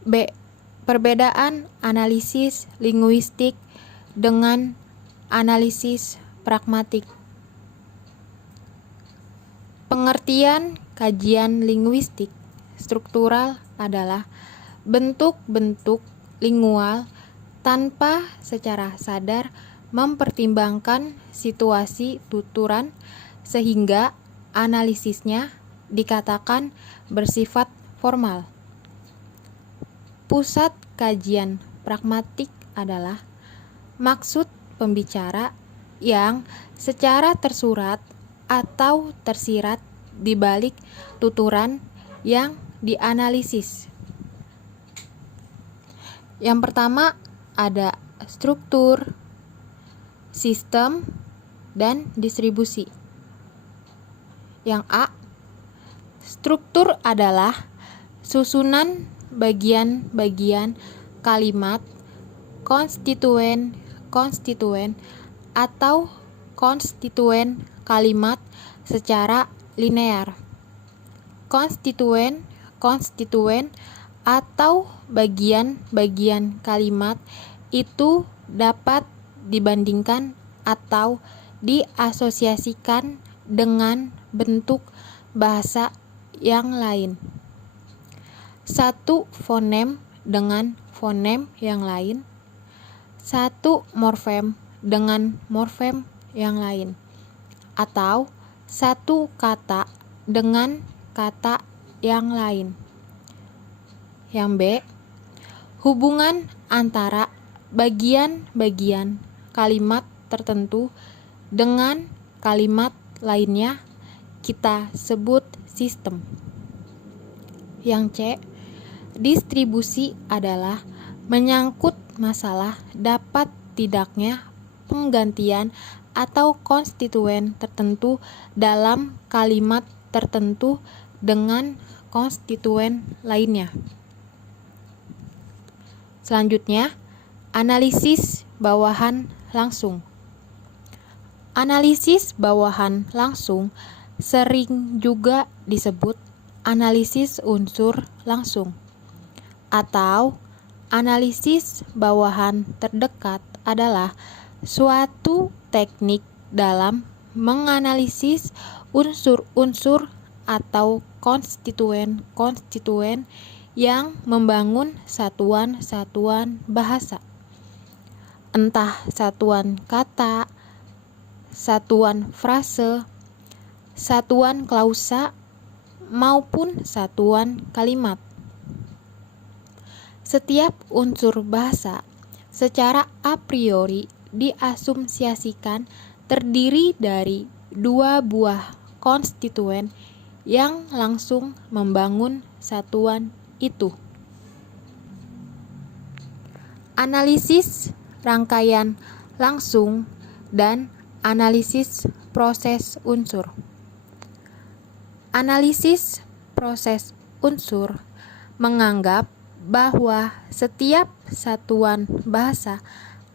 B. Perbedaan analisis linguistik dengan analisis pragmatik. Pengertian kajian linguistik struktural adalah bentuk-bentuk lingual tanpa secara sadar mempertimbangkan situasi tuturan sehingga analisisnya dikatakan bersifat formal. Pusat kajian pragmatik adalah maksud pembicara yang secara tersurat atau tersirat di balik tuturan yang dianalisis. Yang pertama ada struktur, sistem, dan distribusi. Yang A, struktur adalah susunan bagian-bagian kalimat konstituen atau konstituen kalimat secara linear. Konstituen atau bagian-bagian kalimat itu dapat dibandingkan atau diasosiasikan dengan bentuk bahasa yang lain. Satu fonem dengan fonem yang lain, satu morfem dengan morfem yang lain, atau satu kata dengan kata yang lain. Yang B, hubungan antara bagian-bagian kalimat tertentu dengan kalimat lainnya kita sebut sistem. Yang C, distribusi adalah menyangkut masalah dapat tidaknya penggantian atau konstituen tertentu dalam kalimat tertentu dengan konstituen lainnya. Selanjutnya, analisis bawahan langsung. Analisis bawahan langsung sering juga disebut analisis unsur langsung atau analisis bawahan terdekat adalah suatu teknik dalam menganalisis unsur-unsur atau konstituen-konstituen yang membangun satuan-satuan bahasa. Entah satuan kata, satuan frase, satuan klausa, maupun satuan kalimat. Setiap unsur bahasa secara a priori diasumsiasikan terdiri dari dua buah konstituen yang langsung membangun satuan itu. Analisis rangkaian langsung dan analisis proses unsur. Analisis proses unsur menganggap bahwa setiap satuan bahasa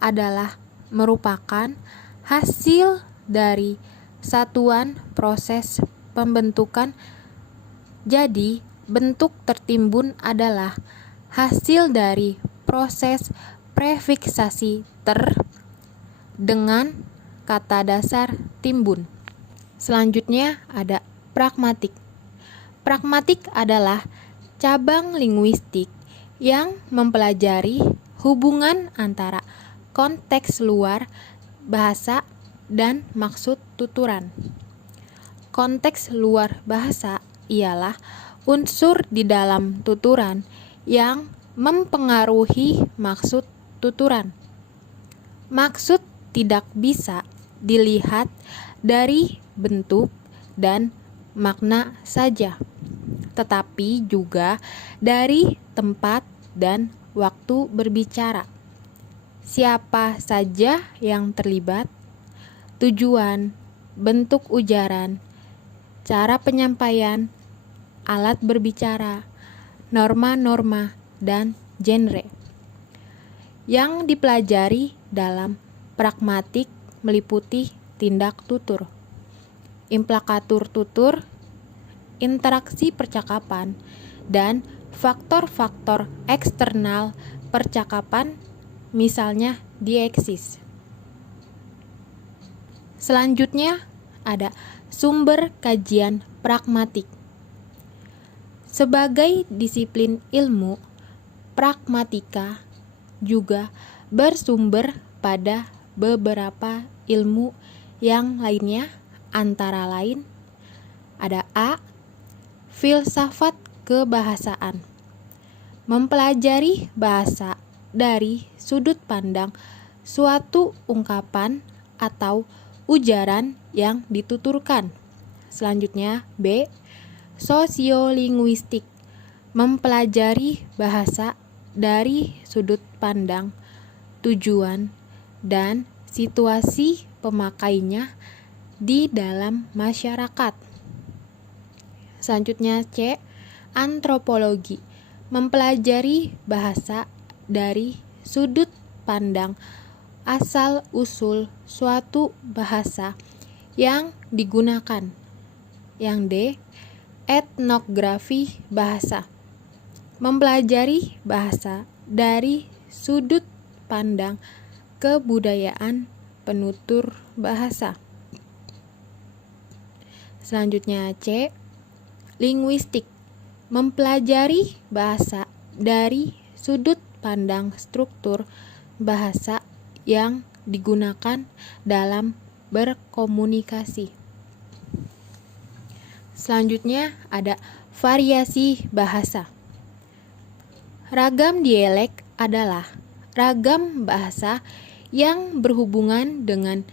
adalah merupakan hasil dari satuan proses pembentukan. Jadi, bentuk tertimbun adalah hasil dari proses prefiksasi dengan kata dasar timbun. Selanjutnya ada pragmatik. Pragmatik adalah cabang linguistik yang mempelajari hubungan antara konteks luar bahasa dan maksud tuturan. Konteks luar bahasa ialah unsur di dalam tuturan yang mempengaruhi maksud tuturan. Maksud tidak bisa dilihat dari bentuk dan makna saja, tetapi juga dari tempat dan waktu berbicara. Siapa saja yang terlibat, tujuan, bentuk ujaran, cara penyampaian, alat berbicara, norma-norma, dan genre. Yang dipelajari dalam pragmatik meliputi tindak tutur, implikatur tutur, interaksi percakapan, dan faktor-faktor eksternal percakapan, misalnya dieksis. Selanjutnya ada sumber kajian pragmatik. Sebagai disiplin ilmu, pragmatika juga bersumber pada beberapa ilmu yang lainnya, antara lain ada A. Filsafat kebahasaan, mempelajari bahasa dari sudut pandang suatu ungkapan atau ujaran yang dituturkan. Selanjutnya B. Sosiolinguistik, mempelajari bahasa dari sudut pandang, tujuan, dan situasi pemakainya di dalam masyarakat. Selanjutnya C. Antropologi, mempelajari bahasa dari sudut pandang asal-usul suatu bahasa yang digunakan. Yang D. Etnografi bahasa, mempelajari bahasa dari sudut pandang kebudayaan penutur bahasa. Selanjutnya C. Linguistik, mempelajari bahasa dari sudut pandang struktur bahasa yang digunakan dalam berkomunikasi. Selanjutnya ada variasi bahasa. Ragam dialek adalah ragam bahasa yang berhubungan dengan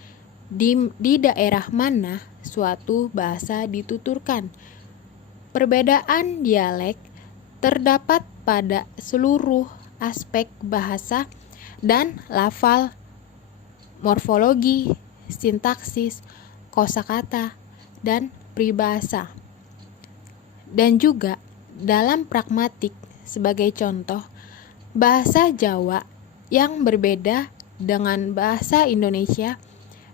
di daerah mana suatu bahasa dituturkan. Perbedaan dialek terdapat pada seluruh aspek bahasa dan lafal, morfologi, sintaksis, kosakata, dan peribahasa. Dan juga dalam pragmatik, sebagai contoh, bahasa Jawa yang berbeda dengan bahasa Indonesia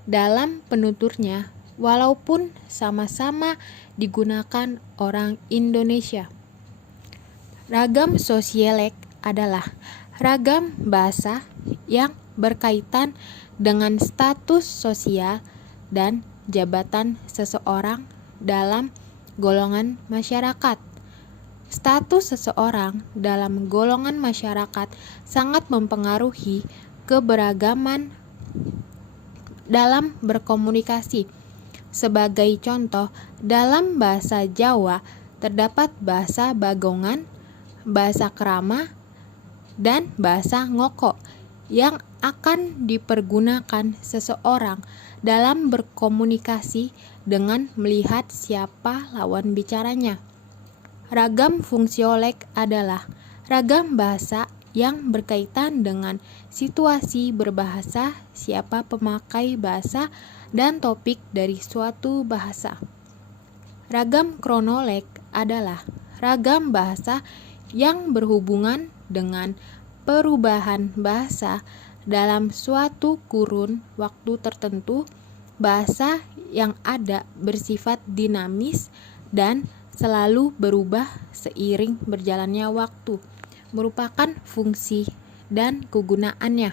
dalam penuturnya walaupun sama-sama digunakan orang Indonesia. Ragam sosiolek adalah ragam bahasa yang berkaitan dengan status sosial dan jabatan seseorang dalam golongan masyarakat. Status seseorang dalam golongan masyarakat sangat mempengaruhi keberagaman dalam berkomunikasi. Sebagai contoh, dalam bahasa Jawa terdapat bahasa Bagongan, bahasa Krama, dan bahasa Ngoko yang akan dipergunakan seseorang dalam berkomunikasi dengan melihat siapa lawan bicaranya. Ragam fungsiolek adalah ragam bahasa yang berkaitan dengan situasi berbahasa, siapa pemakai bahasa, dan topik dari suatu bahasa. Ragam kronolek adalah ragam bahasa yang berhubungan dengan perubahan bahasa dalam suatu kurun waktu tertentu. Bahasa yang ada bersifat dinamis dan selalu berubah seiring berjalannya waktu, merupakan fungsi dan kegunaannya.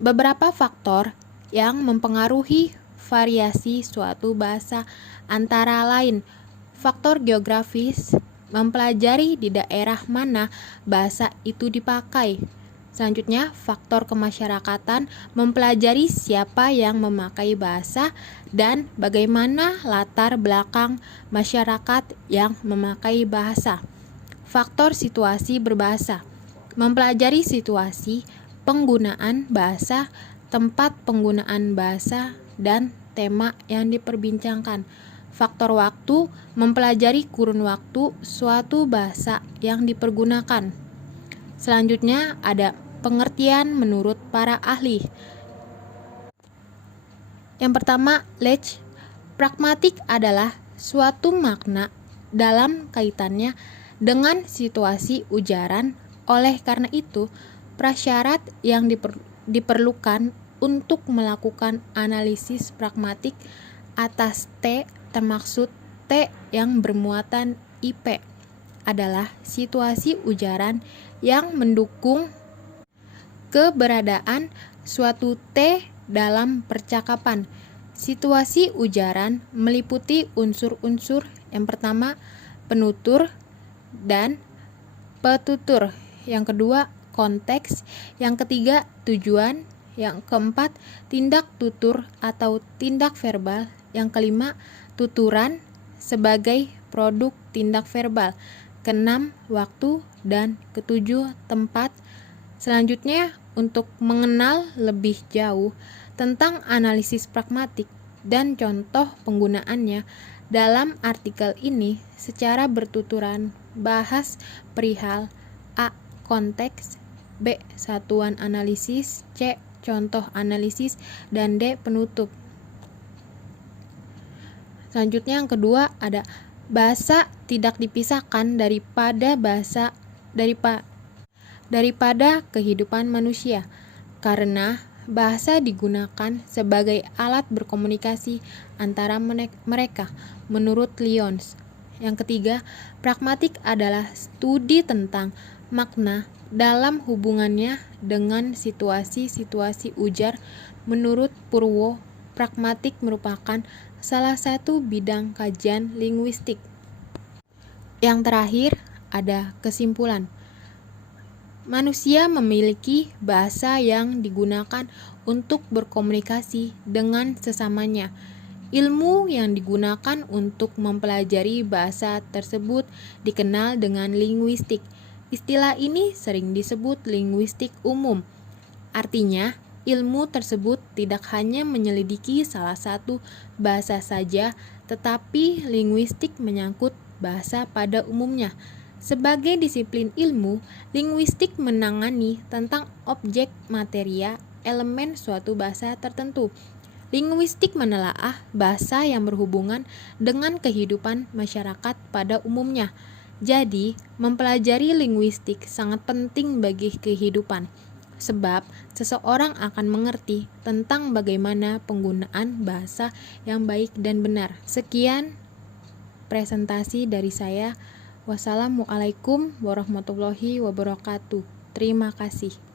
Beberapa faktor yang mempengaruhi variasi suatu bahasa antara lain faktor geografis, mempelajari di daerah mana bahasa itu dipakai. Selanjutnya, faktor kemasyarakatan, mempelajari siapa yang memakai bahasa dan bagaimana latar belakang masyarakat yang memakai bahasa. Faktor situasi berbahasa, mempelajari situasi penggunaan bahasa, tempat penggunaan bahasa, dan tema yang diperbincangkan. Faktor waktu, mempelajari kurun waktu suatu bahasa yang dipergunakan. Selanjutnya ada pengertian menurut para ahli. Yang pertama, Lech, pragmatik adalah suatu makna dalam kaitannya dengan situasi ujaran. Oleh karena itu, prasyarat yang diperlukan untuk melakukan analisis pragmatik atas T termaksud T yang bermuatan IP. adalah situasi ujaran yang mendukung keberadaan suatu T dalam percakapan. Situasi ujaran meliputi unsur-unsur yang pertama penutur dan petutur, yang kedua konteks, yang ketiga tujuan, yang keempat tindak tutur atau tindak verbal, yang kelima tuturan sebagai produk tindak verbal, keenam waktu, dan ketujuh tempat. Selanjutnya, untuk mengenal lebih jauh tentang analisis pragmatik dan contoh penggunaannya dalam artikel ini secara bertuturan bahas perihal A. Konteks, B. Satuan analisis, C. Contoh analisis, dan D. Penutup. Selanjutnya yang kedua ada bahasa tidak dipisahkan daripada kehidupan manusia, karena bahasa digunakan sebagai alat berkomunikasi antara mereka, menurut Lyons. Yang ketiga, pragmatik adalah studi tentang makna dalam hubungannya dengan situasi-situasi ujar. Menurut Purwo, pragmatik merupakan salah satu bidang kajian linguistik. Yang terakhir, ada kesimpulan. Manusia memiliki bahasa yang digunakan untuk berkomunikasi dengan sesamanya. Ilmu yang digunakan untuk mempelajari bahasa tersebut dikenal dengan linguistik. Istilah ini sering disebut linguistik umum. Artinya, ilmu tersebut tidak hanya menyelidiki salah satu bahasa saja, tetapi linguistik menyangkut bahasa pada umumnya. Sebagai disiplin ilmu, linguistik menangani tentang objek materia elemen suatu bahasa tertentu. Linguistik menelaah bahasa yang berhubungan dengan kehidupan masyarakat pada umumnya. Jadi, mempelajari linguistik sangat penting bagi kehidupan, sebab seseorang akan mengerti tentang bagaimana penggunaan bahasa yang baik dan benar. Sekian presentasi dari saya. Wassalamualaikum warahmatullahi wabarakatuh. Terima kasih.